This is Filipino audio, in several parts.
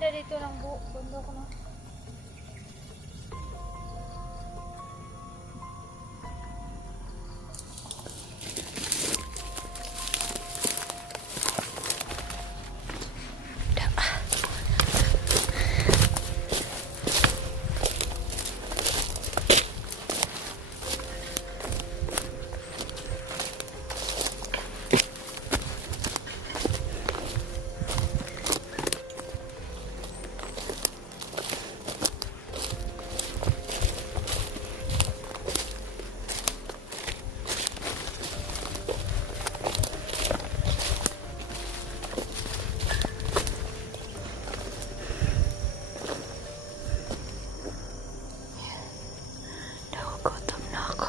Ganda dito ng bundok no. Nagugutom na ako.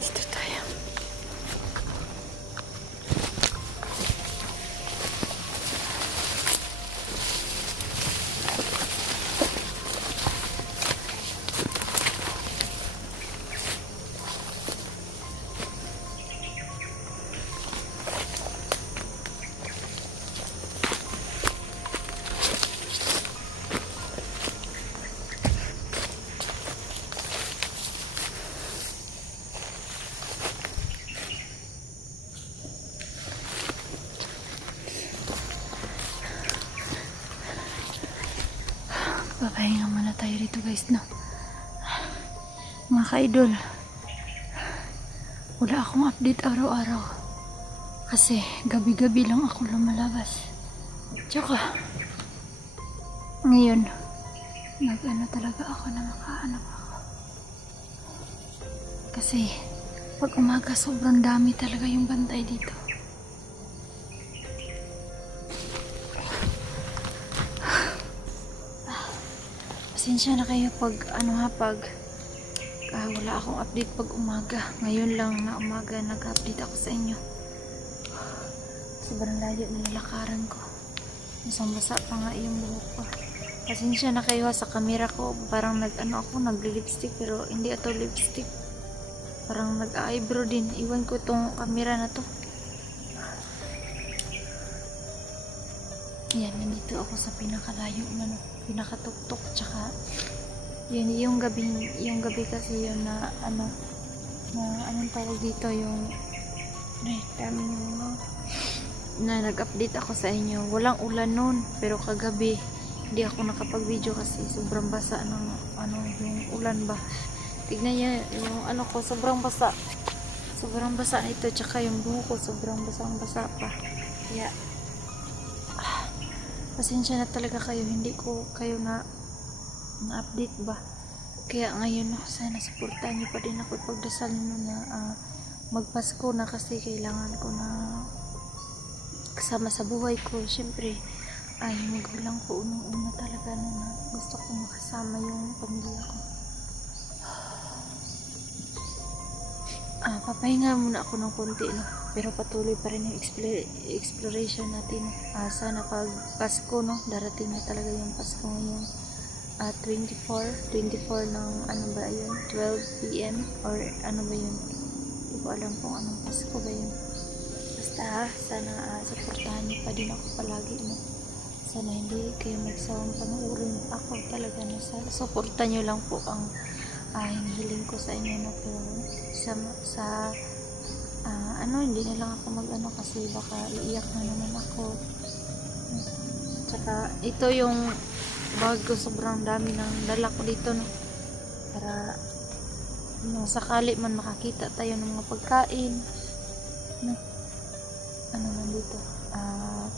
Dito tayo. Papahinga muna tayo dito guys, no? Mga ka-idol, wala akong update araw-araw kasi gabi-gabi lang ako lumalabas. Tsaka ngayon nag-ano talaga ako na makahanap ako kasi pag umaga sobrang dami talaga yung bantay dito. Pasensya na kayo pag wala akong update pag umaga. Ngayon lang na umaga nag-update ako sa inyo. Sobrang layo na lalakaran ko. Isang basa pa nga yung buhok ko. Pasensya na kayo sa camera ko. Parang nag-lipstick pero hindi ito lipstick. Parang nag-eyebrow din. Iwan ko itong camera na to. Yan, nandito ako sa pinakalayo na pinakatuktok, tsaka yun yung gabi kasi yun na anong tawag dito yung na nag-update ako sa inyo. Walang ulan nun, pero kagabi hindi ako nakapag-video kasi sobrang basa ng yung ulan ba. Tignan niya yung ko, sobrang basa nito, tsaka yung buhok ko sobrang basang-basa pa. Kaya pasensya na talaga kayo, hindi ko kayo na-update ba. Kaya ngayon sana suportahan niyo pa din ako, pagdasal niyo na magpasko na kasi kailangan ko na kasama sa buhay ko. Siyempre ay magulang ko unang-una talaga na gusto ko makasama yung pamilya ko. Papahinga muna ako ng konti, no? Pero patuloy pa rin yung exploration natin. Sana pag Pasko, no? Darating na talaga yung Pasko ngayon. 24 ng ano ba yun? 12 PM or ano ba yun? Hindi ko alam kung anong Pasko ba yun. Basta sana supportahan niyo pa din ako palagi, no? Sana hindi kayo magsawang panoorin ako talaga, no? Supportan niyo lang po ang hinihiling ko sa inyo, no? Pero hindi na lang ako mag-ano kasi baka iiyak na naman ako. Tsaka ito yung bag ko, sobrang dami ng dala ko dito, no? Para sakali man makakita tayo ng mga pagkain, no? Man dito,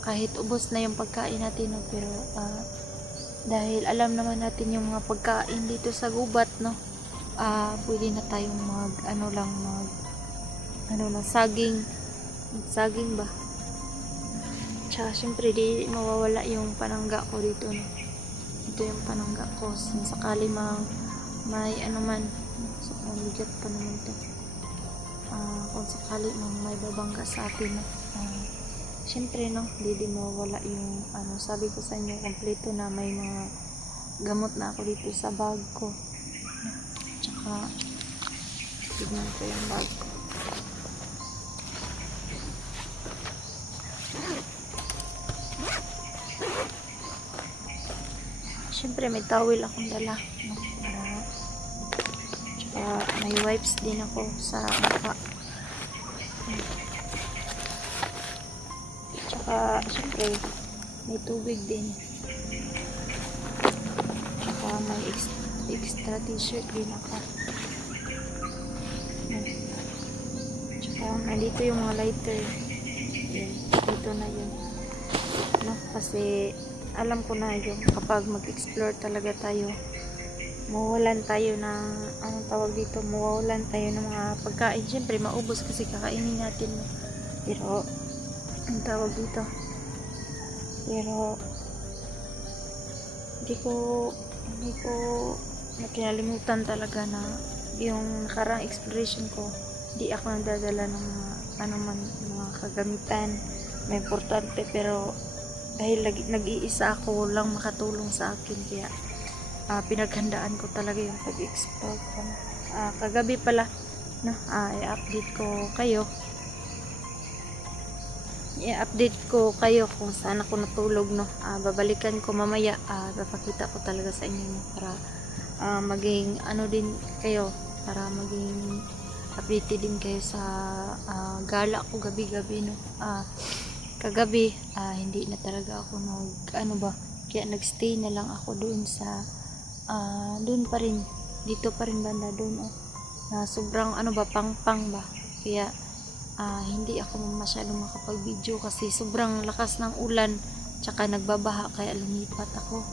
kahit ubos na yung pagkain natin, no? Pero dahil alam naman natin yung mga pagkain dito sa gubat, no? Pwede na tayong saging ba. Tsaka syempre di mawawala yung panangga ko dito, no? Ito yung panangga ko, sakali may so bigat pa naman to. Kung sakali may babangga sa atin, no? Syempre, no, di mawawala yung sabi ko sa inyo, kompleto na, may mga gamot na ako dito sa bag ko. Tsaka tignan ko yung bag ko. syempre may towel akong dala, no? Tsaka may wipes din ako sa mukha. Tsaka syempre may tubig din. Tsaka may extra t-shirt din ako. Tsaka nandito yung mga lighter. Yun, dito na yun. No? Kasi alam ko na yung kapag mag-explore talaga tayo, mawawalan tayo ng anong tawag dito, mawawalan tayo ng mga pagkain. Siyempre maubos kasi kakainin natin, no? Pero ang tawag dito, pero hindi ko nakinalimutan talaga na yung nakarang exploration ko, hindi ako nagdadala ng mga mga kagamitan na importante, pero dahil nag-iisa ako lang makatulong sa akin, kaya pinaghandaan ko talaga yung pag-explore ko. Kagabi pala, no, i-update ko kayo kung saan ako natulog, no. Babalikan ko mamaya, papakita ko talaga sa inyo, no, para maging ano din kayo, para maging updated din kayo sa gala ko gabi-gabi, no. Kagabi hindi na talaga ako kaya nagstay na lang ako doon sa doon pa rin, dito pa rin banda doon, na sobrang pangpang ba, kaya hindi ako masyadong makapag-video kasi sobrang lakas ng ulan, tsaka nagbabaha, kaya lumipat ako.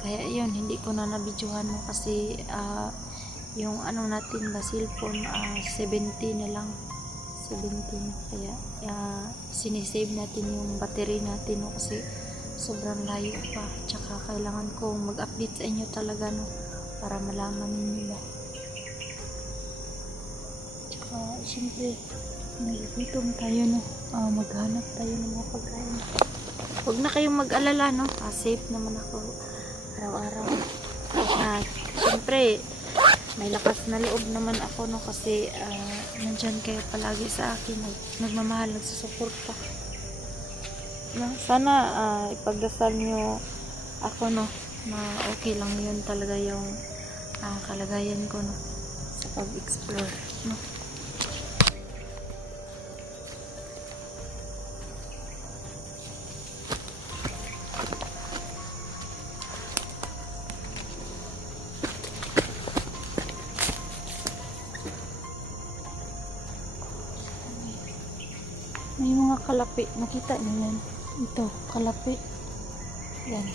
Kaya yun, hindi ko na nabidyohan, mo kasi yung natin ba, cellphone, 70 na lang, 17, kaya sinisave natin yung battery natin, no, kasi sobrang layo pa, tsaka kailangan ko mag-update sa inyo talaga, no, para malaman ninyo ba. Tsaka syempre nagugutom tayo, no, maghanap tayo ng mga pagkain. Huwag na kayong mag-alala, no, safe naman ako araw-araw. Syempre may lakas na loob naman ako, no, kasi nandyan kayo palagi sa akin, nagmamahal, nagsusuporta, no? Sana ipagdasal nyo ako, no, na okay lang yun talaga yung kalagayan ko, no, sa pag-explore, no. May mga kalapi, nakita niyo yan? Ito, kalapi. Yan.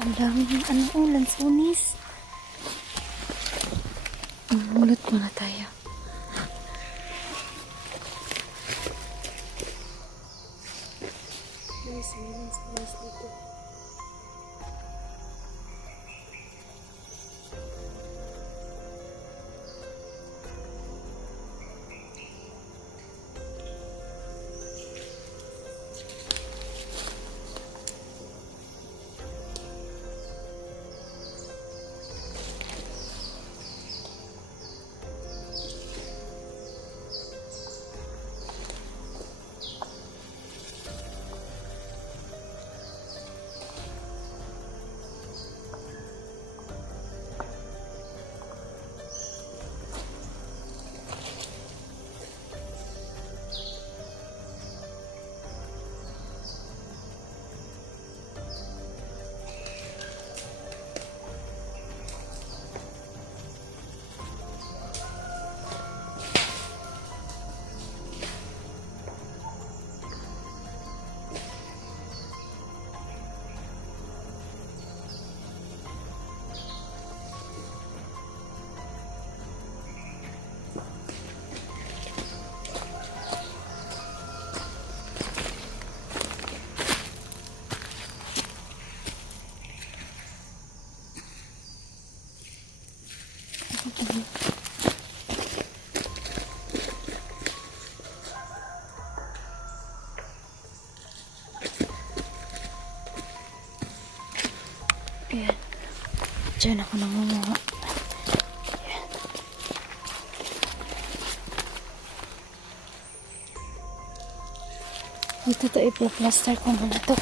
Ang daming ano, oh, lansunis. Mulot muna tayo. Guys, may lansunis dito. Ayan. Diyan ako nangunguha. Ayan. Ito to, i-plaster ko muna to.